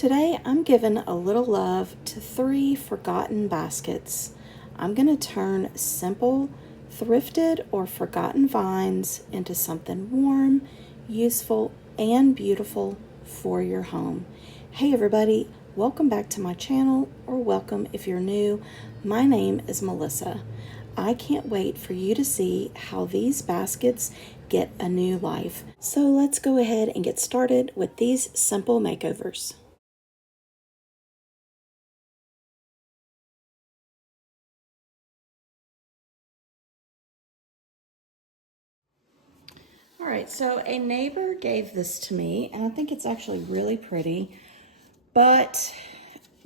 Today I'm giving a little love to 3 forgotten baskets. I'm going to turn simple, thrifted, or forgotten vines into something warm, useful, and beautiful for your home. Hey everybody, welcome back to my channel, or welcome if you're new. My name is Melissa. I can't wait for you to see how these baskets get a new life. So let's go ahead and get started with these simple makeovers. All right, so a neighbor gave this to me, and I think it's actually really pretty, but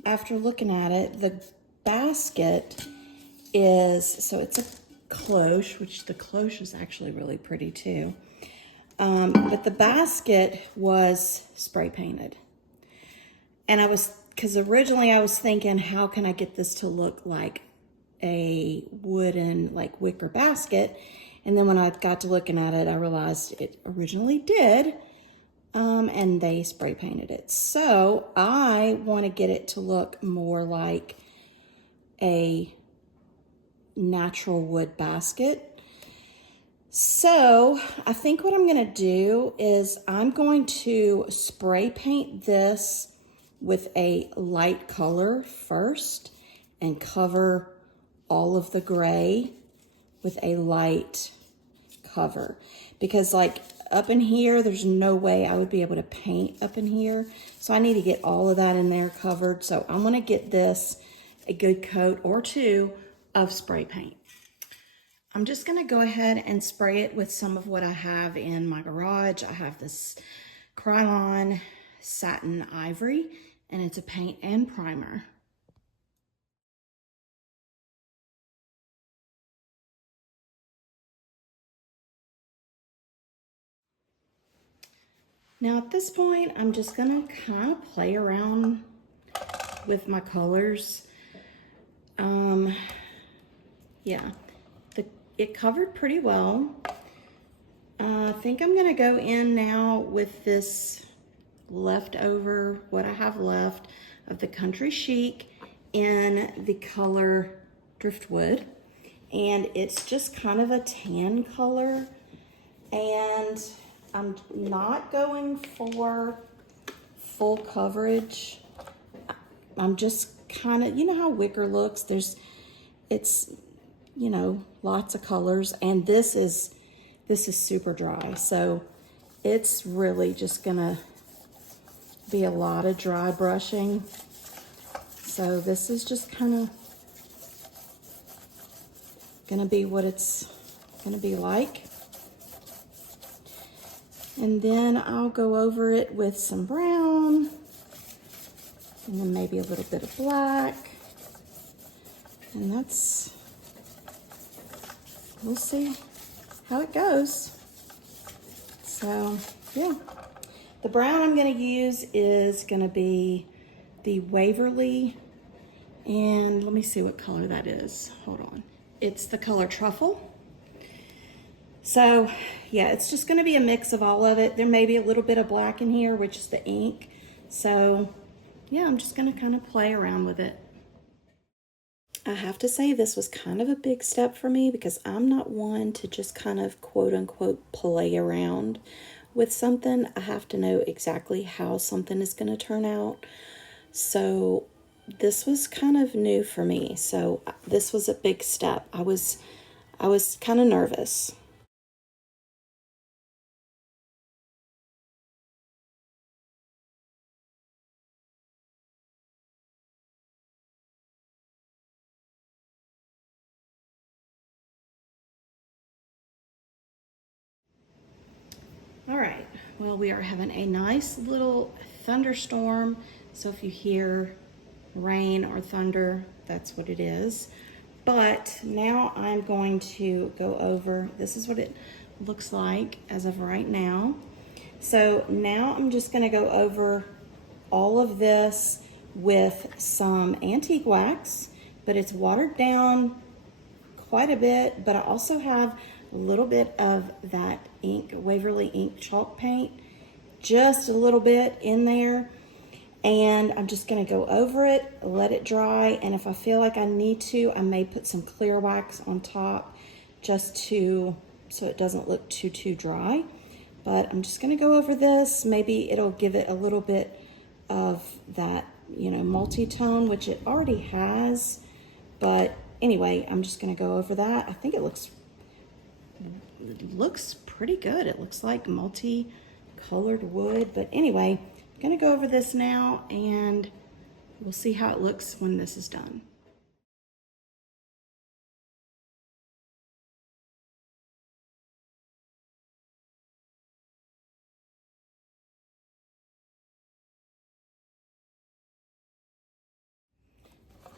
after looking at it, the basket is, so it's a cloche, which the cloche is actually really pretty too, but the basket was spray painted. And because originally I was thinking, how can I get this to look like a wooden, like wicker basket? And then when I got to looking at it, I realized it originally did, and they spray painted it. So I want to get it to look more like a natural wood basket. So I think what I'm going to do is I'm going to spray paint this with a light color first and cover all of the gray with a light cover, because like up in here there's no way I would be able to paint up in here, so I need to get all of that in there covered. So I'm going to get this a good coat or two of spray paint. I'm just going to go ahead and spray it with some of what I have in my garage. I have this Krylon Satin Ivory, and it's a paint and primer. Now at this point, I'm just gonna kind of play around with my colors. Yeah, it covered pretty well. I think I'm gonna go in now with this leftover, what I have left of the Country Chic in the color Driftwood. And it's just kind of a tan color. And I'm not going for full coverage. I'm just kind of, you know how wicker looks? It's, you know, lots of colors, and this is super dry. So it's really just gonna be a lot of dry brushing. So this is just kind of gonna be what it's gonna be like. And then I'll go over it with some brown, and then maybe a little bit of black. And we'll see how it goes. So, yeah. The brown I'm gonna use is gonna be the Waverly, and let me see what color that is. Hold on. It's the color Truffle. So yeah, it's just gonna be a mix of all of it. There may be a little bit of black in here, which is the ink. So yeah, I'm just gonna kind of play around with it. I have to say this was kind of a big step for me, because I'm not one to just kind of quote unquote play around with something. I have to know exactly how something is gonna turn out. So this was kind of new for me. So this was a big step. I was kind of nervous. All right, well, we are having a nice little thunderstorm. So if you hear rain or thunder, that's what it is. But now I'm going to go over, this is what it looks like as of right now. So now I'm just gonna go over all of this with some antique wax, but it's watered down quite a bit. But I also have a little bit of that ink, Waverly ink chalk paint, just a little bit in there. And I'm just gonna go over it, let it dry, and if I feel like I need to, I may put some clear wax on top just so it doesn't look too dry. But I'm just gonna go over this. Maybe it'll give it a little bit of that, multi-tone, which it already has. But anyway, I'm just gonna go over that. I think it looks pretty good. It looks like multi-colored wood. But anyway, I'm gonna go over this now and we'll see how it looks when this is done.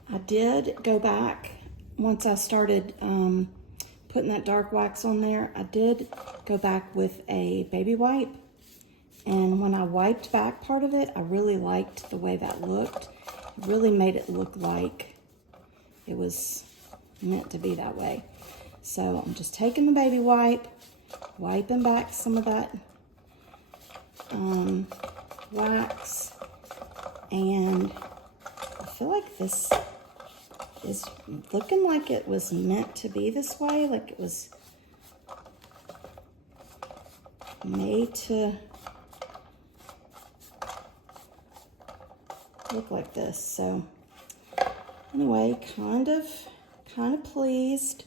I did go back once I started putting that dark wax on there. I did go back with a baby wipe, and when I wiped back part of it, I really liked the way that looked. It really made it look like it was meant to be that way. So I'm just taking the baby wipe, wiping back some of that wax, and I feel like this is looking like it was meant to be this way, like it was made to look like this. So anyway, kind of pleased,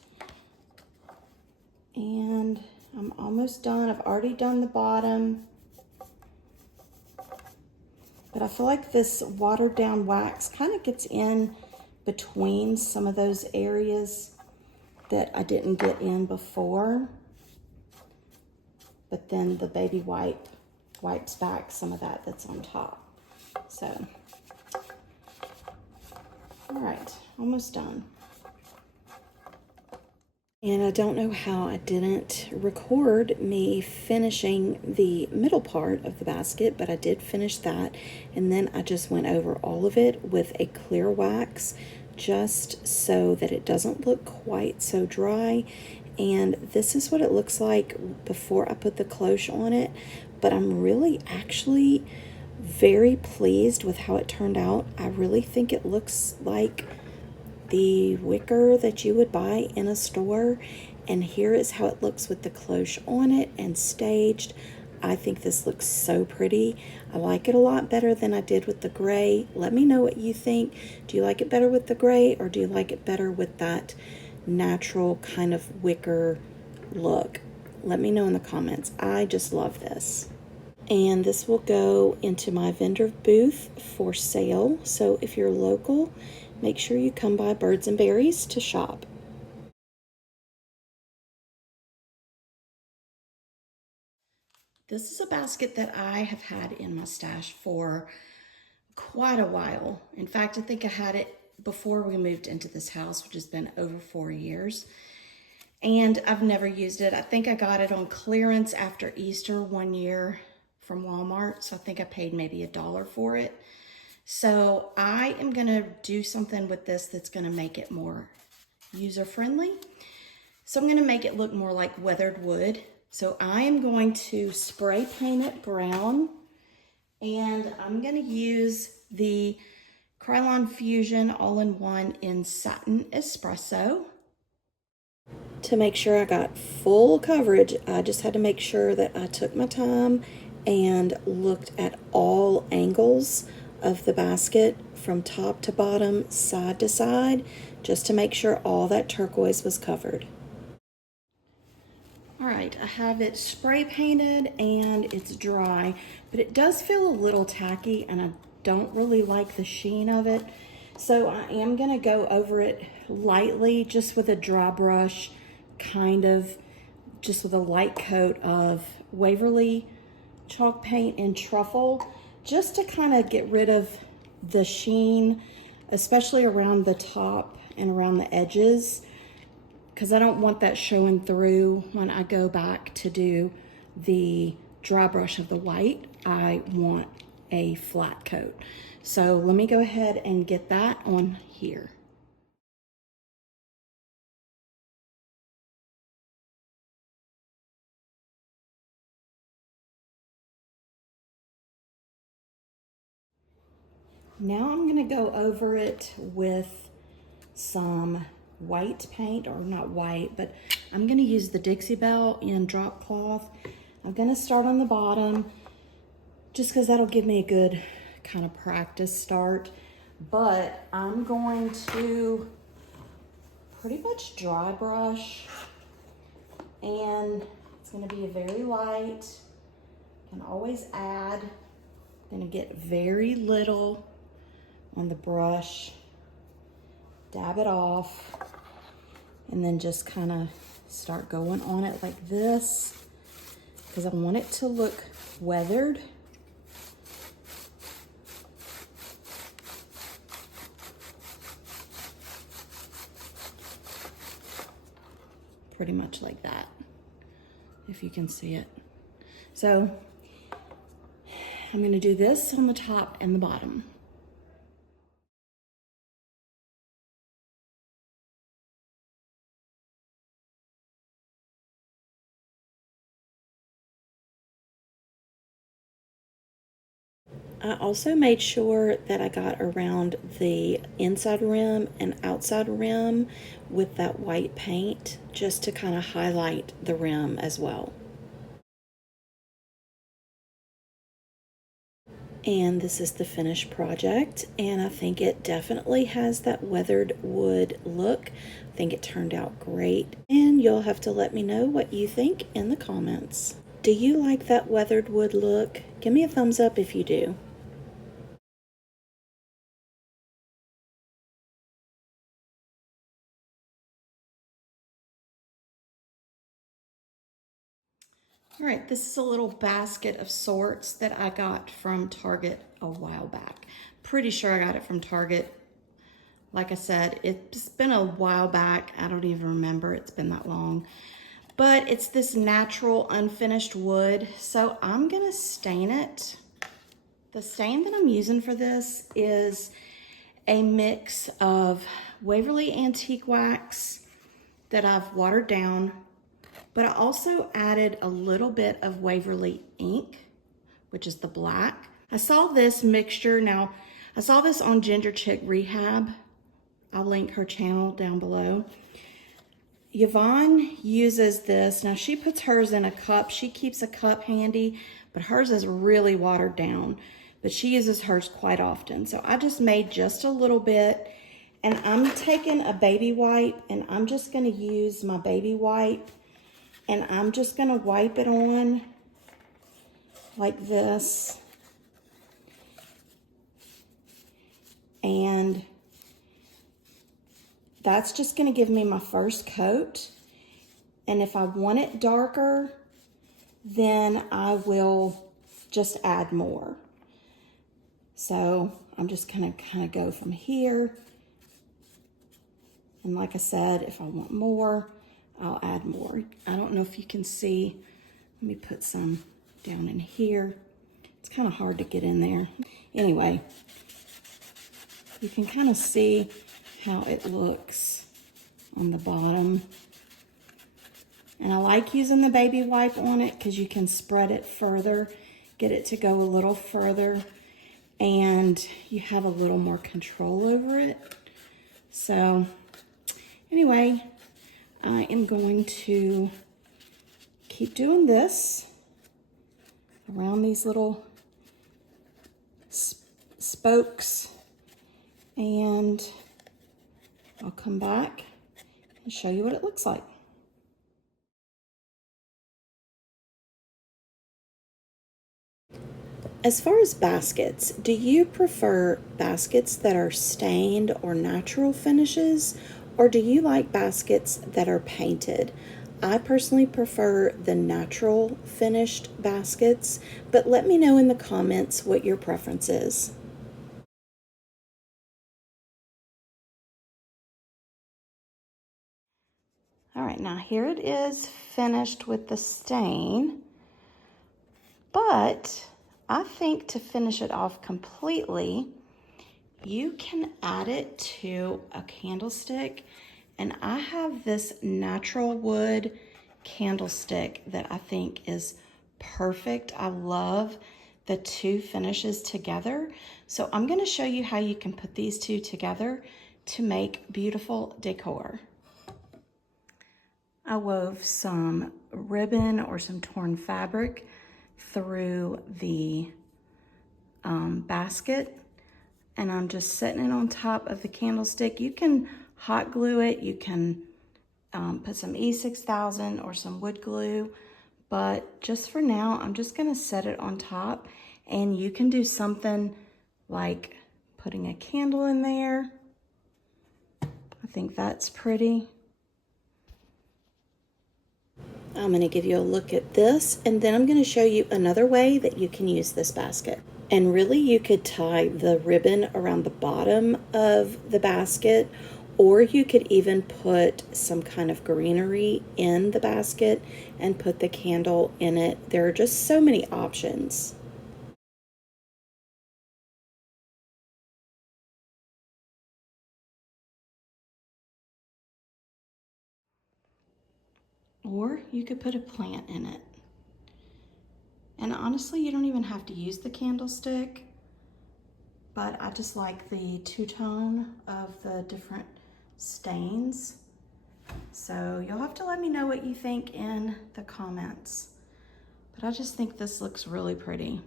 and I'm almost done. I've already done the bottom, but I feel like this watered down wax kind of gets in between some of those areas that I didn't get in before, but then the baby wipe wipes back some of that that's on top. So, all right, almost done. And I don't know how I didn't record me finishing the middle part of the basket, but I did finish that. And then I just went over all of it with a clear wax, just so that it doesn't look quite so dry. And this is what it looks like before I put the cloche on it. But I'm really actually very pleased with how it turned out. I really think it looks like the wicker that you would buy in a store, and here is how it looks with the cloche on it and staged. I think this looks so pretty. I like it a lot better than I did with the gray. Let me know what you think. Do you like it better with the gray, or do you like it better with that natural kind of wicker look? Let me know in the comments. I just love this. And this will go into my vendor booth for sale. So if you're local, make sure you come by Birds and Berries to shop. This is a basket that I have had in my stash for quite a while. In fact, I think I had it before we moved into this house, which has been over 4 years. And I've never used it. I think I got it on clearance after Easter one year from Walmart. So I think I paid maybe $1 for it. So I am gonna do something with this that's gonna make it more user-friendly. So I'm gonna make it look more like weathered wood. So I am going to spray paint it brown, and I'm gonna use the Krylon Fusion All-in-One in Satin Espresso. To make sure I got full coverage, I just had to make sure that I took my time and looked at all angles of the basket from top to bottom, side to side, just to make sure all that turquoise was covered. All right, I have it spray painted and it's dry, but it does feel a little tacky and I don't really like the sheen of it. So I am gonna go over it lightly, just with a dry brush, kind of just with a light coat of Waverly chalk paint and truffle, just to kind of get rid of the sheen, especially around the top and around the edges, because I don't want that showing through when I go back to do the dry brush of the white. I want a flat coat. So let me go ahead and get that on here. Now I'm gonna go over it with some white paint, or not white, but I'm gonna use the Dixie Belle in drop cloth. I'm gonna start on the bottom just because that'll give me a good kind of practice start. But I'm going to pretty much dry brush, and it's gonna be a very light. Can always add. Gonna get very little on the brush, dab it off, and then just kind of start going on it like this, because I want it to look weathered. Pretty much like that, if you can see it. So I'm gonna do this on the top and the bottom. I also made sure that I got around the inside rim and outside rim with that white paint, just to kind of highlight the rim as well. And this is the finished project, and I think it definitely has that weathered wood look. I think it turned out great, and you'll have to let me know what you think in the comments. Do you like that weathered wood look? Give me a thumbs up if you do. All right, this is a little basket of sorts that I got from Target a while back. Pretty sure I got it from Target. Like I said, it's been a while back. I don't even remember, it's been that long. But it's this natural unfinished wood, so I'm gonna stain it. The stain that I'm using for this is a mix of Waverly Antique Wax that I've watered down, but I also added a little bit of Waverly ink, which is the black. I saw this mixture, now I saw this on Ginger Chick Rehab. I'll link her channel down below. Yvonne uses this. Now she puts hers in a cup. She keeps a cup handy, but hers is really watered down. But she uses hers quite often. So I just made just a little bit, and I'm taking a baby wipe, and I'm just gonna use my baby wipe, and I'm just gonna wipe it on like this. And that's just gonna give me my first coat. And if I want it darker, then I will just add more. So I'm just gonna kind of go from here. And like I said, if I want more, I'll add more. I don't know if you can see. Let me put some down in here. It's kind of hard to get in there. Anyway, you can kind of see how it looks on the bottom. And I like using the baby wipe on it because you can spread it further, get it to go a little further, and you have a little more control over it. So anyway, I am going to keep doing this around these little spokes, and I'll come back and show you what it looks like. As far as baskets, do you prefer baskets that are stained or natural finishes, or do you like baskets that are painted? I personally prefer the natural finished baskets, but let me know in the comments what your preference is. All right, now here it is finished with the stain, but I think to finish it off completely, you can add it to a candlestick. And I have this natural wood candlestick that I think is perfect. I love the two finishes together. So I'm going to show you how you can put these two together to make beautiful decor. I wove some ribbon or some torn fabric through the basket, and I'm just setting it on top of the candlestick. You can hot glue it, you can put some E6000 or some wood glue, but just for now, I'm just gonna set it on top, and you can do something like putting a candle in there. I think that's pretty. I'm going to give you a look at this, and then I'm going to show you another way that you can use this basket. And really, you could tie the ribbon around the bottom of the basket, or you could even put some kind of greenery in the basket and put the candle in it. There are just so many options. Or you could put a plant in it. And honestly, you don't even have to use the candlestick, but I just like the two-tone of the different stains. So you'll have to let me know what you think in the comments. But I just think this looks really pretty.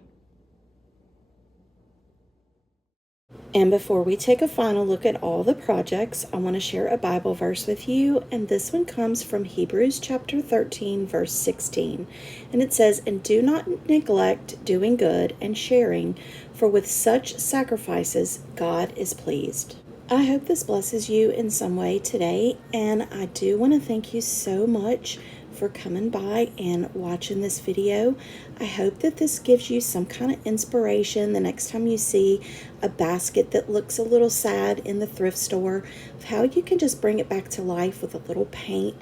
And before we take a final look at all the projects, I want to share a Bible verse with you, and this one comes from Hebrews chapter 13, verse 16. And it says, "And do not neglect doing good and sharing, for with such sacrifices God is pleased." I hope this blesses you in some way today, and I do want to thank you so much for coming by and watching this video. I hope that this gives you some kind of inspiration the next time you see a basket that looks a little sad in the thrift store, of how you can just bring it back to life with a little paint.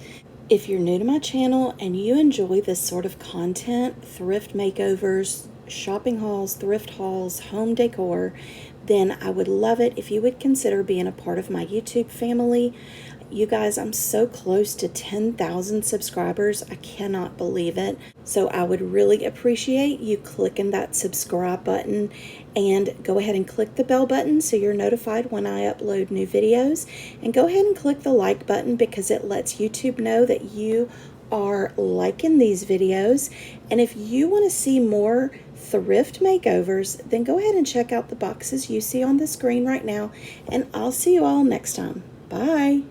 If you're new to my channel and you enjoy this sort of content, thrift makeovers, shopping hauls, thrift hauls, home decor, then I would love it if you would consider being a part of my YouTube family. You guys, I'm so close to 10,000 subscribers. I cannot believe it. So I would really appreciate you clicking that subscribe button, and go ahead and click the bell button so you're notified when I upload new videos. And go ahead and click the like button because it lets YouTube know that you are liking these videos. And if you want to see more thrift makeovers, then go ahead and check out the boxes you see on the screen right now. And I'll see you all next time. Bye.